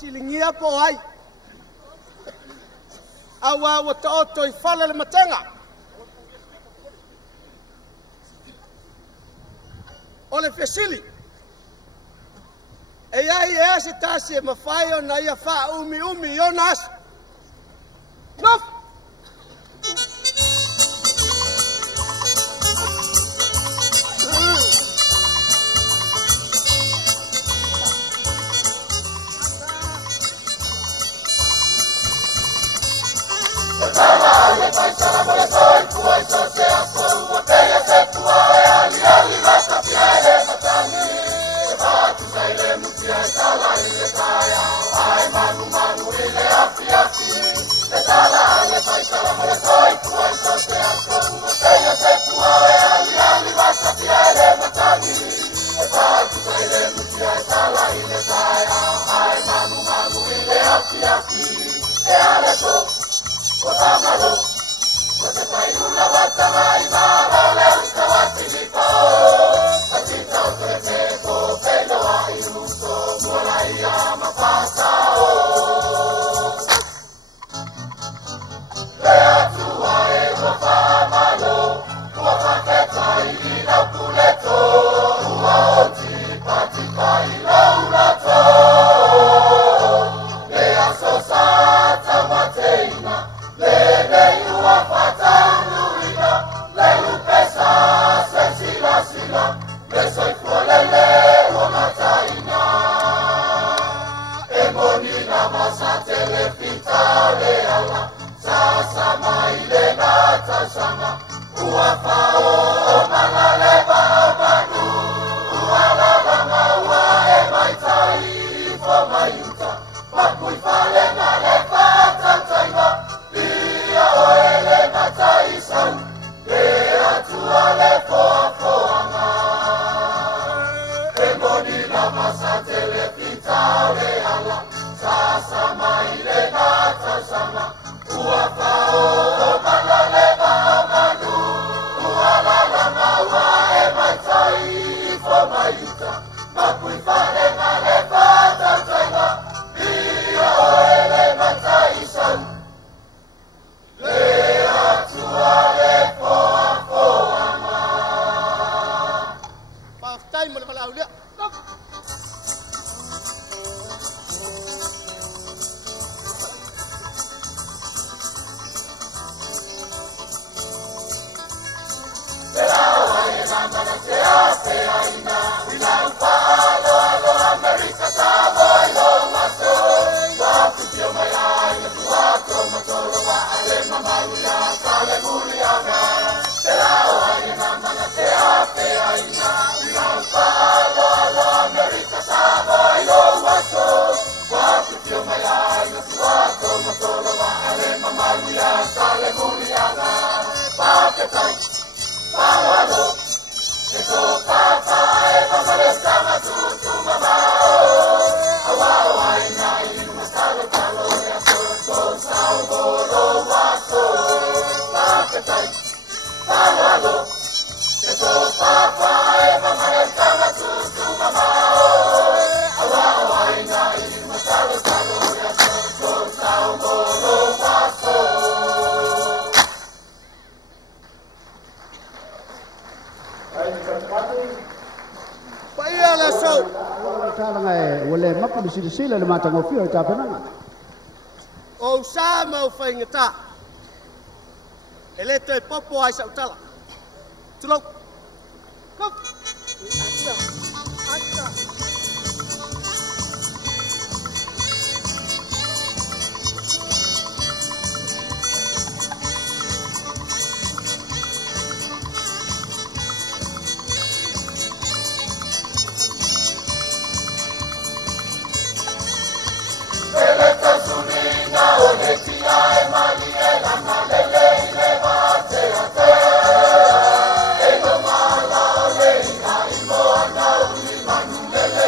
silingia po ai. Awa wa to I fala le matenga. Ole fesili. E ai se tasi e mawhai o na ia wha umi o nas. Nof! Sila le matang ofio e tapenanga. O sa mau whaingata. E leto e popo ai sa utala. Tulou. Kom. Manu lele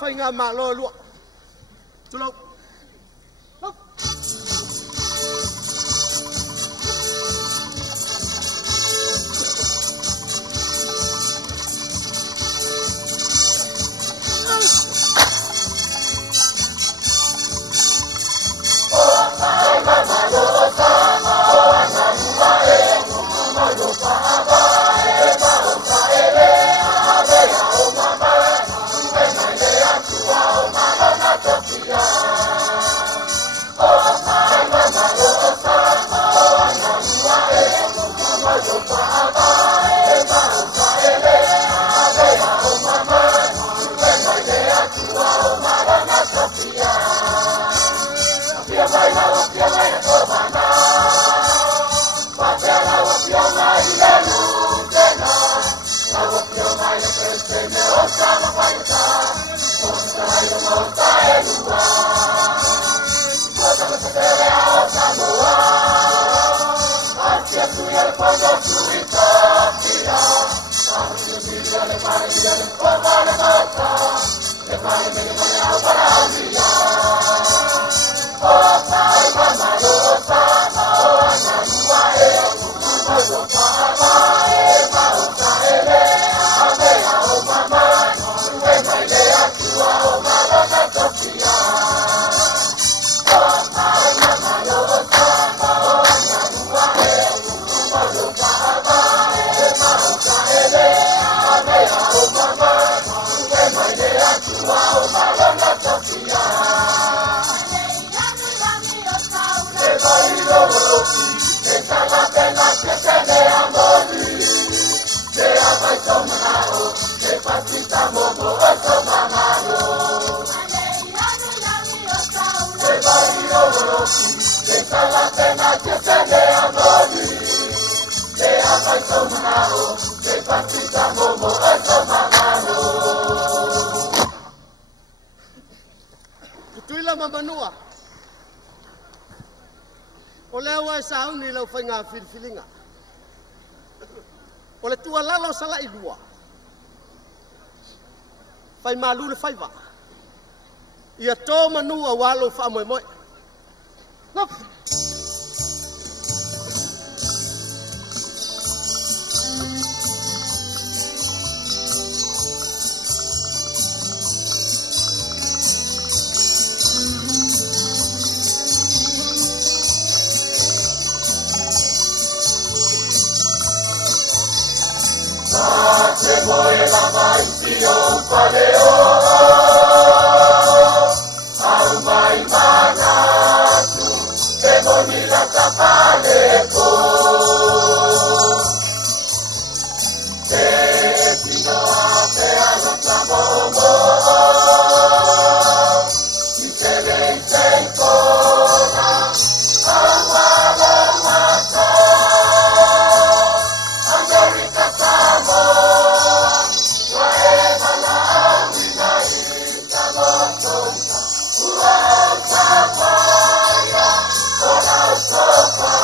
Phai ngà mà lo lụa chú lâu Manua ole wa sa ni lo fa nga filinga ole tua lalo sala ilua fai malu le fai va ia to manua walo fa moi moi no So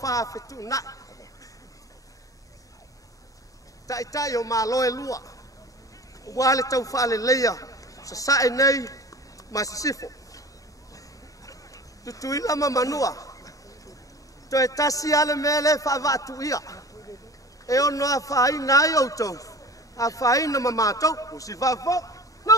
fa fetu na tai o maloe lua wale tau fa le leia sa sae nei masifo tutui lama manua to e tasi ale mele fa vatu ia e ono a fa ina yo to a fa ina mama to si va vo no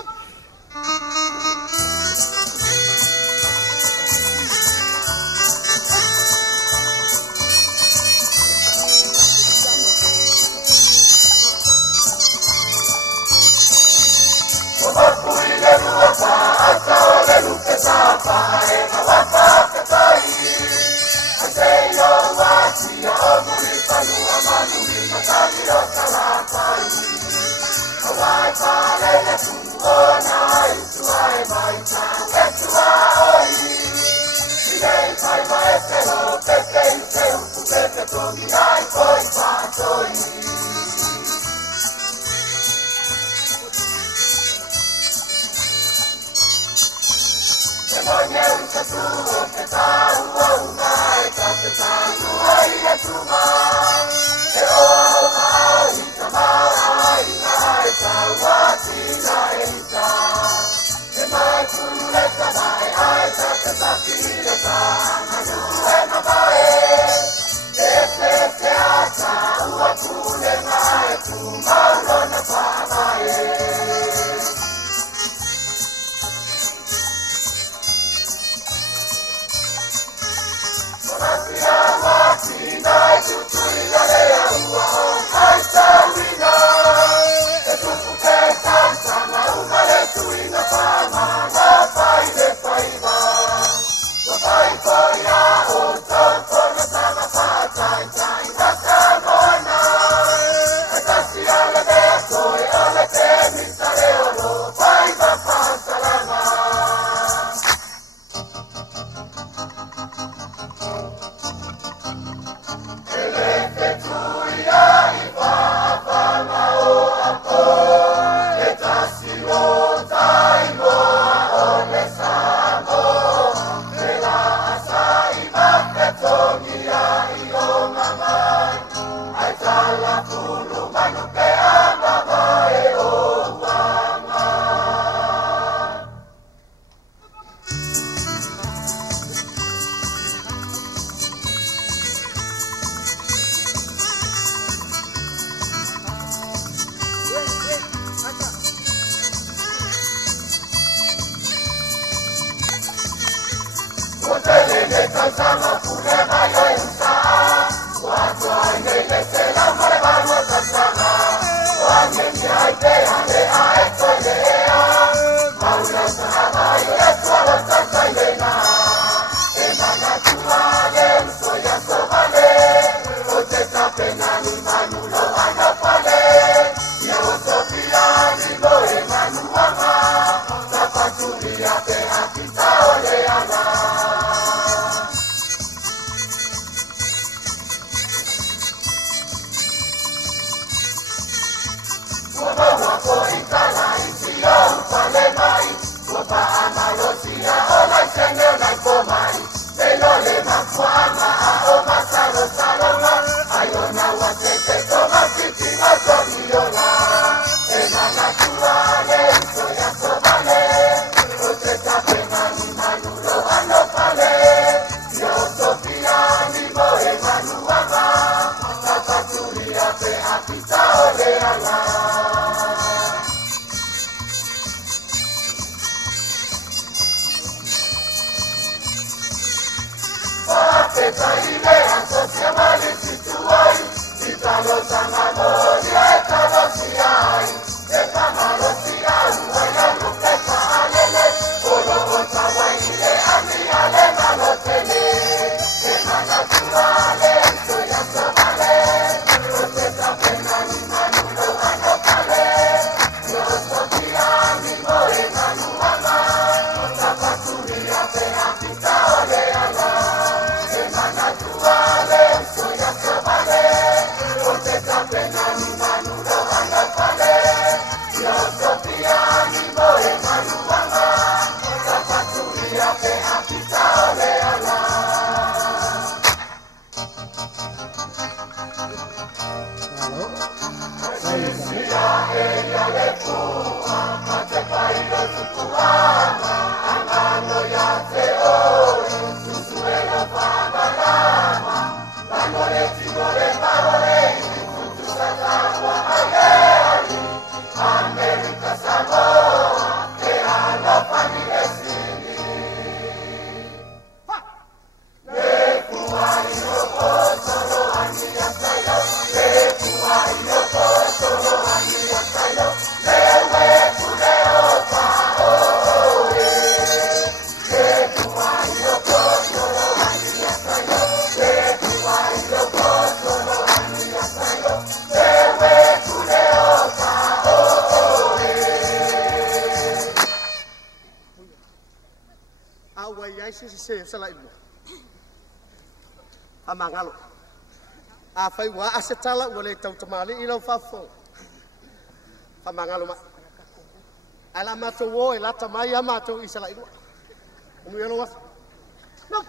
Kwa ai se sala ibu amangalo a fai wa asetala wale tau tamali ilo fafo amangalo ma ala mato wo ela tamai amato isala ibu umuyano was no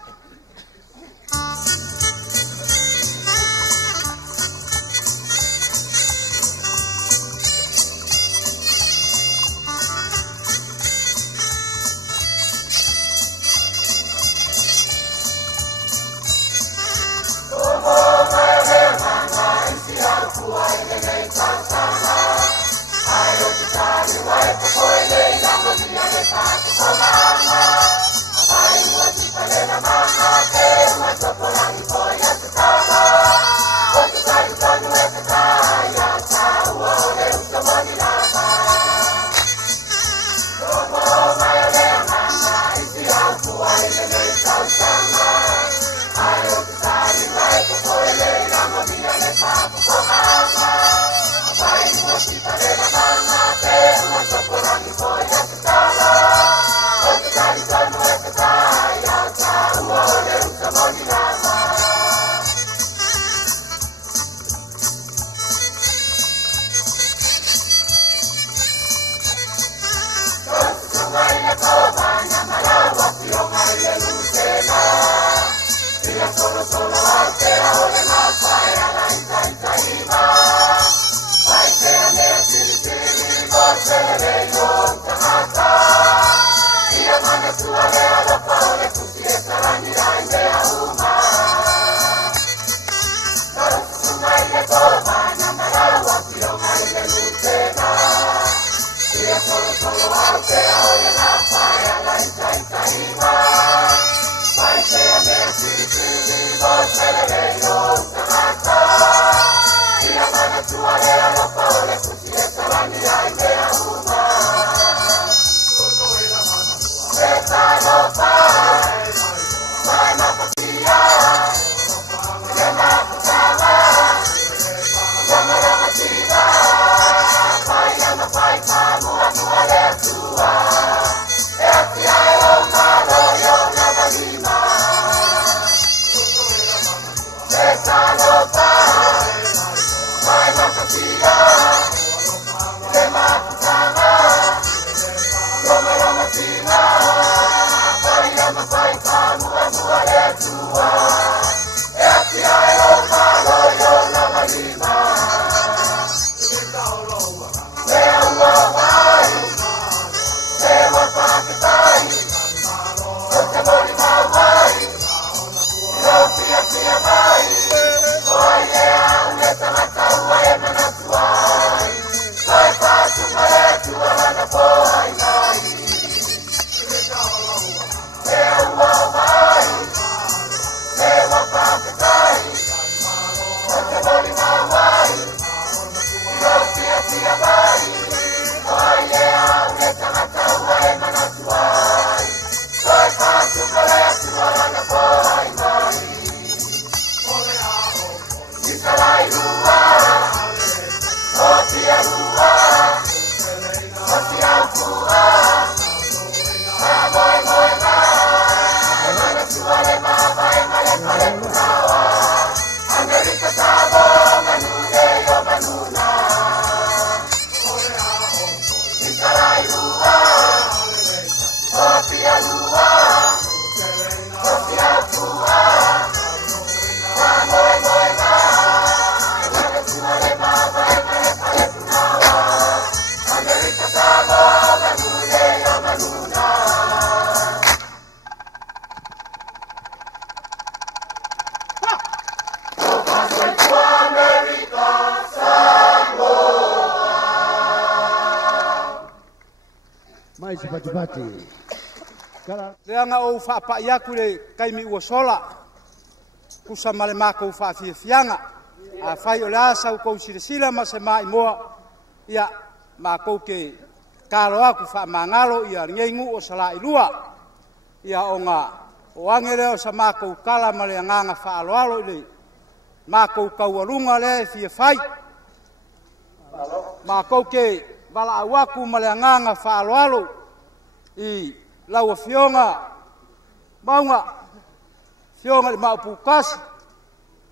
Leanga o whaapa iaku le kaimi ua sola. Kusa male mako whaafia fianga. A whai o le asa u kou sila ma se mai moa. Ia mako ke karo aku wha mangalo ia ngengu o sala ilua. Ia o ngā o angere o sa mako kala ma le nganga wha aloalo ile. Mako kauarunga le fia whai. Mako ke wala awaku ma le nganga wha aloalo. I laua fionga maunga fionga le maupukasi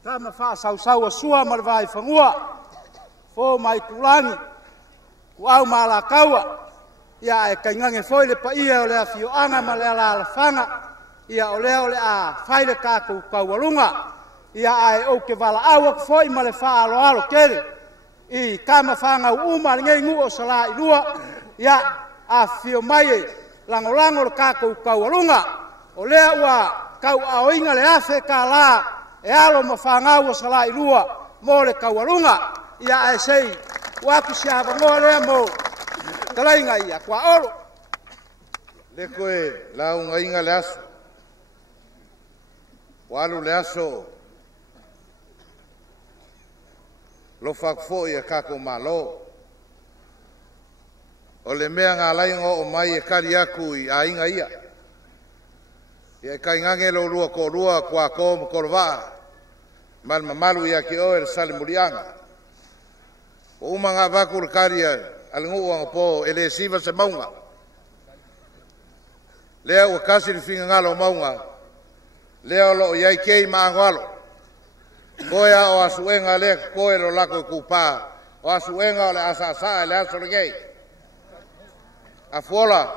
tama fa sau sua ma le vai fangua fo mai kulangi ku au mala kaua ia e kaingange foi le paia o le afioanga ma le ala fanga ia o le a faile ka ku kaualunga ia ai o ke vala au foi ma le fa alo kele i kama fanga uma ngai ngu o sala i lua ia a fio mai langolango le ka ku kaualunga o le wa kau aoinga le afe ka la e alo ma fanga o sala i lua mo le kaualunga ia ai sei wa pisia mo le mo kalainga ia kwa oro le koe la unga inga le aso walu le aso lo fakfo ia kako malo o le mea ngā laingo o mai e kari aku i a inga ia ia kai ngange lo rua ko rua kwa ko mo korwa mal mamalu ia ki o el sale murianga o uma ngā vakur karia alngu ang po ele siva se maunga lea o kasi ni finga ngalo maunga lea lo yai kei maangwalo koea o asuenga le koe lo lako kupa o asuenga o le asasa le aso le gei afuola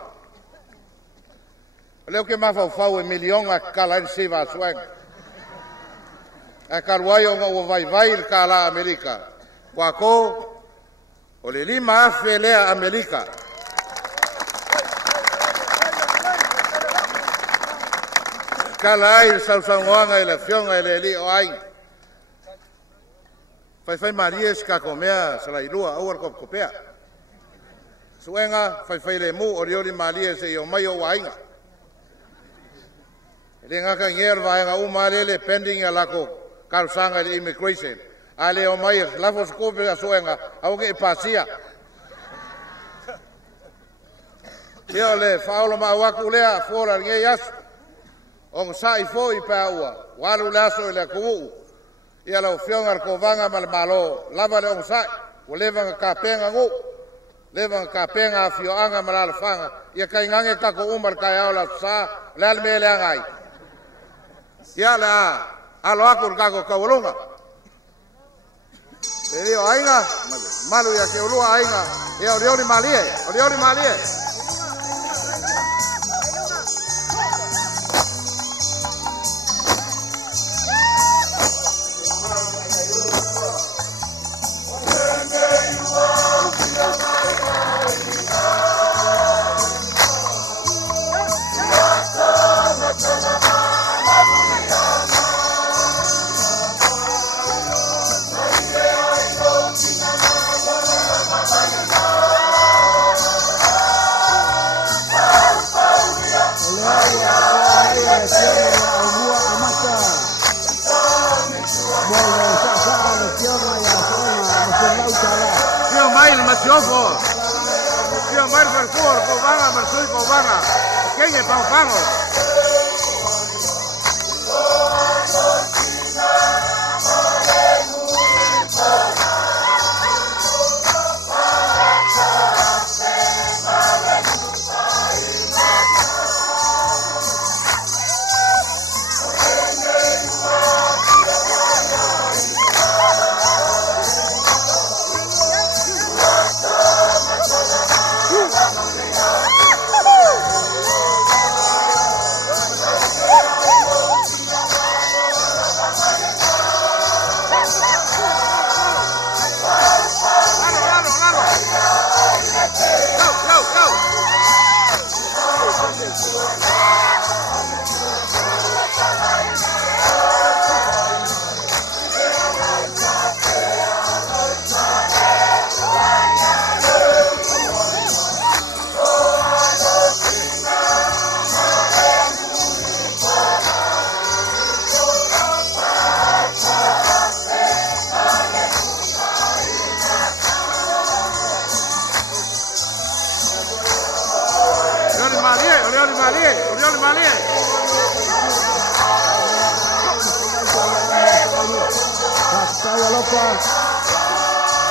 leo ke mafau e milionga kala i siva asuenga e karuayo nga o vai il kala Amerika kwa ko o le lima afe lea Amerika. Kala ai sausangoanga i le fionga i le li o ai. Fai Maria ska komea sa la ilua au ko kopea. Suenga fai le mu o riori Maria se o mai o wainga. Le ngaka nger vainga u malele pending ala ko kausanga i immigration. Ale o mai lafos kope a suenga au ke pasia ia le faolo ma waku lea fora nge yas on sai foi pa ua walu laso le ku ia lo fionga ko vanga mal malo lava le on sai o leva ka penga ngu leva ka penga fio anga mal fanga ia kai ngange ka ko umar ka ya la sa la me le ngai ia la alo aku ka ko kawulunga Jadi ainga malu ya ke ulua ainga ya oriori malie Io mai per corpo, vanga, per sui, vanga, che è fango.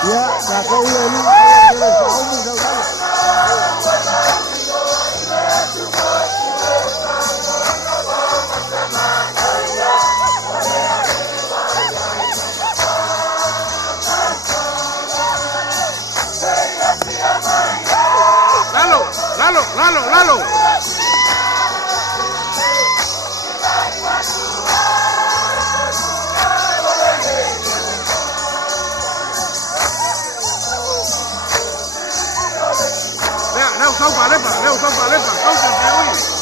Ya, kakak udah ini Lalo. Leo, sông vào lên, sông vào lên, sông vào lên.